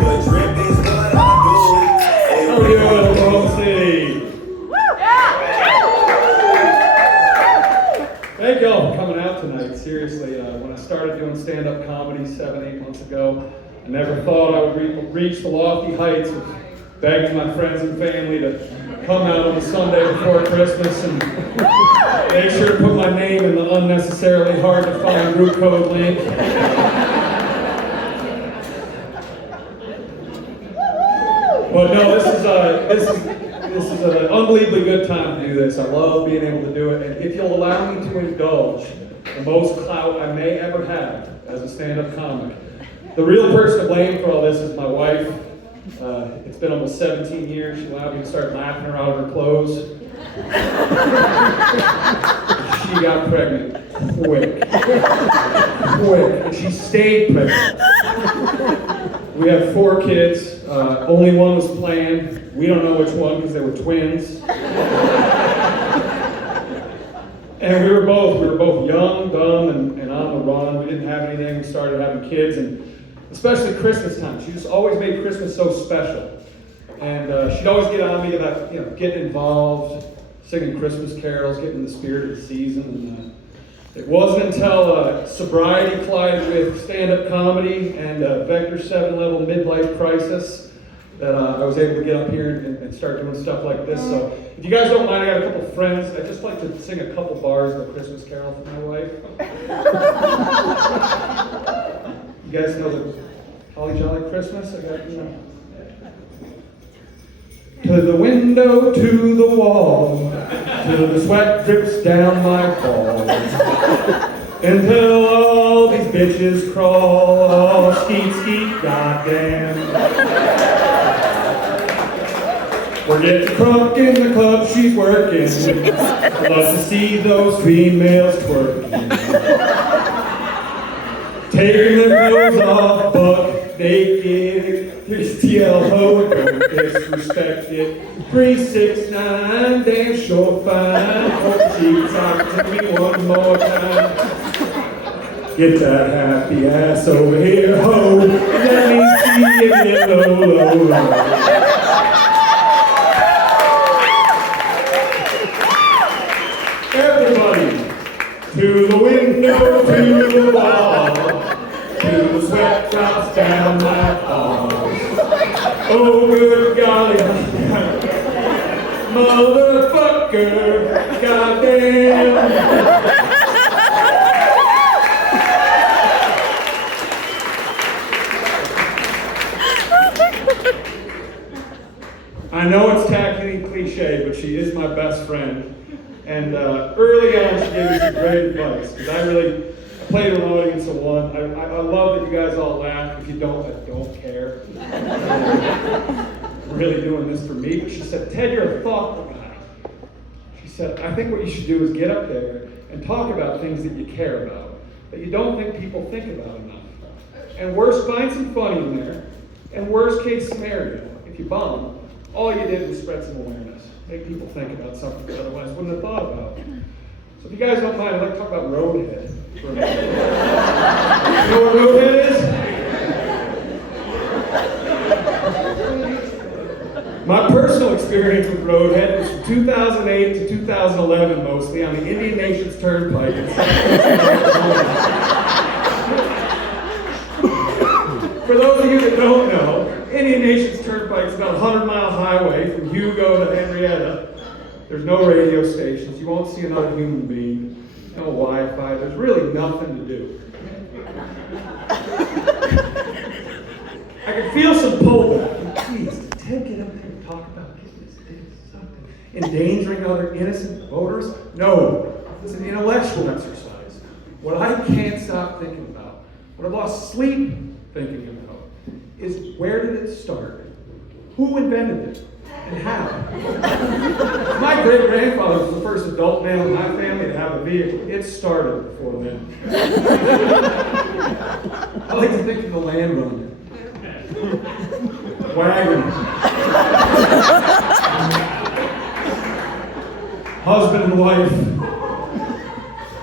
But drip is what I do. How are you doing, Rosie? Thank y'all for coming out tonight. Seriously, when I started doing stand-up comedy 7-8 months ago, I never thought I would reach the lofty heights of begging my friends and family to come out on the Sunday before Christmas and make sure to put my name in the unnecessarily hard to find group code link. But no, this is an unbelievably good time to do this. I love being able to do it, and if you'll allow me to indulge the most clout I may ever have as a stand-up comic, the real person to blame for all this is my wife. It's been almost 17 years. She allowed me to start laughing her out of her clothes. She got pregnant quick, and she stayed pregnant. We have 4 kids. Only one was planned. We don't know which one because they were twins. And we were both young, dumb, and on the run. We didn't have anything. We started having kids, and especially Christmas time. She just always made Christmas so special. And she'd always get on me about, getting involved, singing Christmas carols, getting in the spirit of the season. And it wasn't until sobriety collided with stand-up comedy and Vector 7-level midlife crisis that I was able to get up here and start doing stuff like this. So if you guys don't mind, I got a couple of friends. I'd just like to sing a couple bars of a Christmas carol for my wife. You guys know the Holly Jolly Christmas? I got, To the window, to the wall, till the sweat drips down my balls, until all these bitches crawl, oh, skeet, skeet, goddamn. We're getting crunk in the club, she's working. I'd love to see those females twerking. Taking their clothes off, buck naked. 3TL ho, don't disrespect it. 369, damn sure fine. Hope she talk to me one more time. Get that happy ass over here, ho. Let me see you get low. Everybody, to the window, to the wall, till the sweat drops down my balls. Oh, good golly, motherfucker, goddamn. I know it's tacky and cliche, but she is my best friend. And early on, she gave me some great advice, because I played an audience of one. I love that you guys all laugh. If you don't, I don't care. I'm really doing this for me. But she said, Ted, you're a thoughtful guy. She said, I think what you should do is get up there and talk about things that you care about, that you don't think people think about enough. And worst, find some funny in there. And worst case scenario, if you bomb, all you did was spread some awareness. Make people think about something they otherwise wouldn't have thought about. So if you guys don't mind, I'd like to talk about Roadhead for a minute. You know what Roadhead is? My personal experience with Roadhead was from 2008 to 2011 mostly on the Indian Nations Turnpike in Southwest North Carolina. For those of you that don't know, Indian Nations Turnpike is about a 100-mile highway from Hugo to Henrietta. There's no radio stations. You won't see another human being. No Wi-Fi. There's really nothing to do. I can feel some pullback. Please, did Ted get up there and talk about getting this something? Endangering other innocent voters? No. It's an intellectual exercise. What I can't stop thinking about, what I've lost sleep thinking about, is where did it start? Who invented it? And how? My great-grandfather was the first adult male in my family to have a vehicle. It started before then. I like to think of the Land Rover. Wagon. Husband and wife.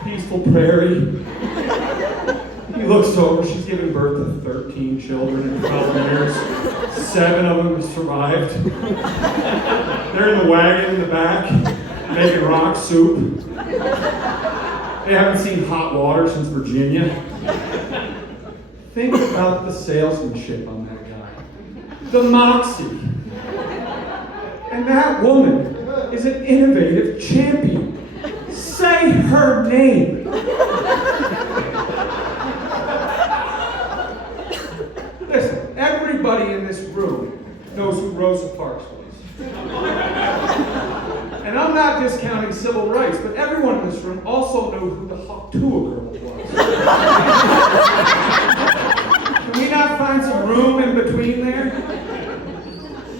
Peaceful prairie. He looks over, she's given birth to 13 children in 12 years. 7 of them survived. They're in the wagon in the back, making rock soup. They haven't seen hot water since Virginia. Think about the salesmanship on that guy. The moxie. And that woman is an innovative champion. Say her name. Listen, everybody in this room knows who Rosa Parks was. And I'm not discounting civil rights, but everyone in this room also knows who the Hawktua girl was. Can we not find some room in between there?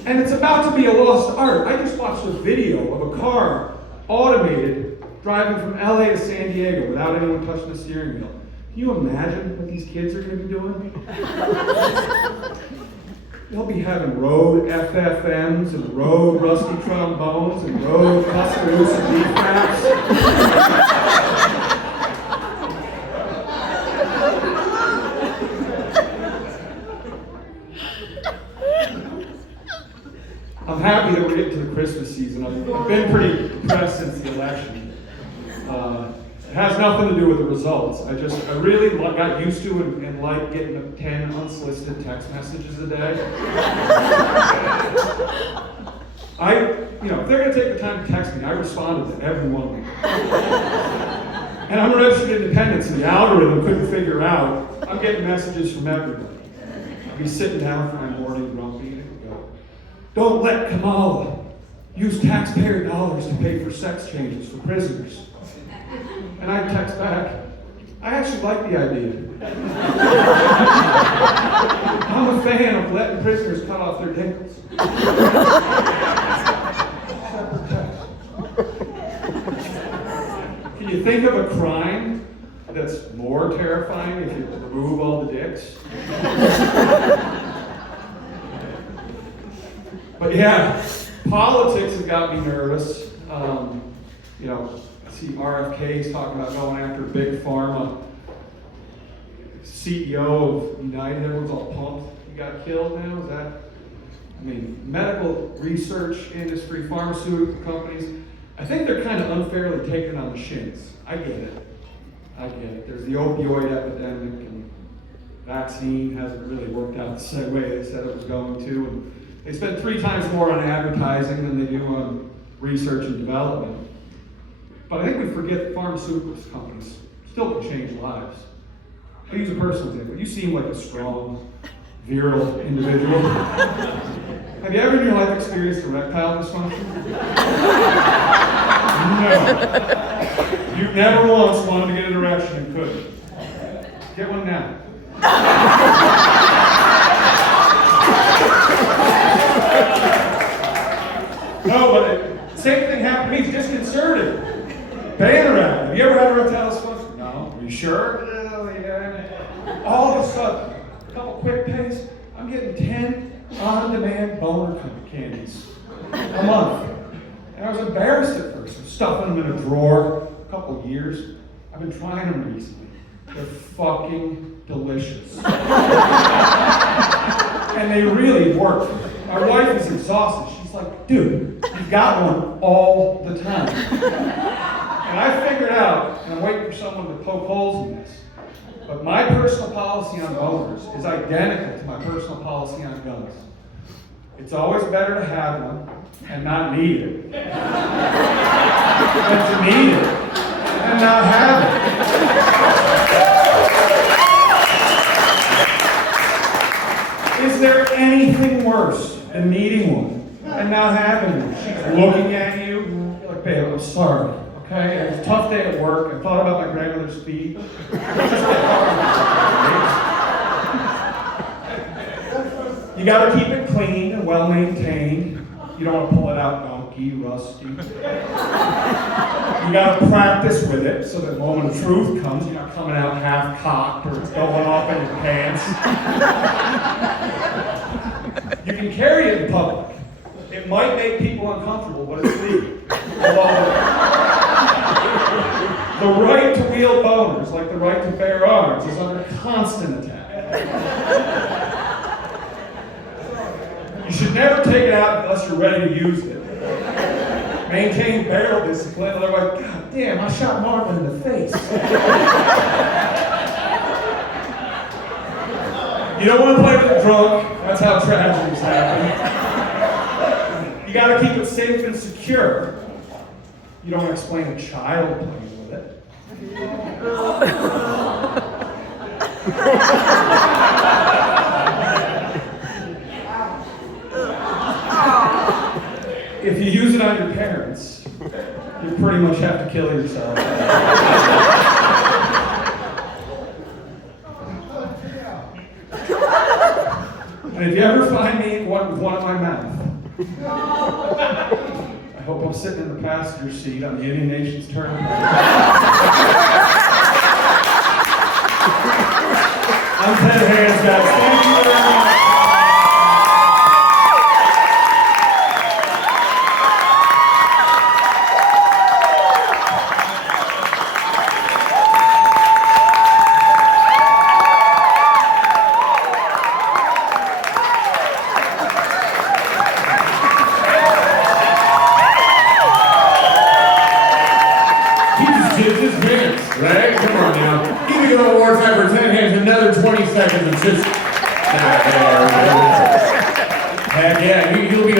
And it's about to be a lost art. I just watched a video of a car, automated, driving from LA to San Diego without anyone touching the steering wheel. Can you imagine what these kids are going to be doing? They'll be having Rode FFMs and Rode rusty trombones and Rode Tuscaloosa D-Caps. I'm happy that we're getting to the Christmas season. I've been pretty depressed since the election. It has nothing to do with the results. I really got used to and like getting 10 unsolicited text messages a day. If they're going to take the time to text me, I responded to every one of them. And I'm a registered independent, so the algorithm couldn't figure out. I'm getting messages from everybody. I'll be sitting down for my morning grumpy, and it would go, "Don't let Kamala use taxpayer dollars to pay for sex changes for prisoners." And I text back, "I actually like the idea. I'm a fan of letting prisoners cut off their dickens." Separate text. Can you think of a crime that's more terrifying if you remove all the dicks? But yeah, politics has got me nervous. I see RFK's talking about going after Big Pharma. CEO of United, everyone's all pumped. He got killed now, is that? Medical research industry, pharmaceutical companies, I think they're kind of unfairly taken on the shins. I get it. There's the opioid epidemic, and vaccine hasn't really worked out the same way they said it was going to. And they spend 3 times more on advertising than they do on research and development. But I think we forget that pharmaceutical companies still can change lives. I'll use a personal example. You seem like a strong, virile individual. Have you ever in your life experienced erectile dysfunction? No. You never once wanted to get an erection and couldn't. Get one now. No, but the same thing happened to me. It's disconcerting. Panorama. Have you ever had erectile dysfunction? No. Are you sure? Oh, yeah. All of a sudden, a couple quick pays, I'm getting 10 on-demand boner candies a month. And I was embarrassed at first. I'm stuffing them in a drawer a couple years. I've been trying them recently. They're fucking delicious. And they really work. My wife is exhausted. She's like, "Dude, you've got one all the time." And I figured out, and I'm waiting for someone to poke holes in this, but my personal policy on boners is identical to my personal policy on guns. It's always better to have one and not need it than to need it and not have it. Is there anything worse than needing one and not having one? She's looking at you, you're like, "Babe, I'm sorry. Okay, it was a tough day at work. I thought about my grandmother's feet." You gotta keep it clean and well maintained. You don't want to pull it out gunky, rusty. You gotta practice with it so that the moment of truth comes, you're not coming out half cocked or it's going off in your pants. You can carry it in public. It might make people uncomfortable, but it's legal. The right to wield boners, like the right to bear arms, is under constant attack. should never take it out unless you're ready to use it. Maintain barrel discipline. Otherwise, God damn, I shot Marvin in the face. You don't want to play with a drunk. That's how tragedies happen. You got to keep it safe and secure. You don't want to explain a child playing with it. If you use it on your parents, you pretty much have to kill yourself. And if you ever find me with one in my mouth, I hope I'm sitting in the passenger seat on the Indian Nations tournament. I'm Ted Hands, guys. Thank you very much. Right? Come on now. Give me one more time for 10 hands, another 20 seconds of just. Heck yeah, you'll be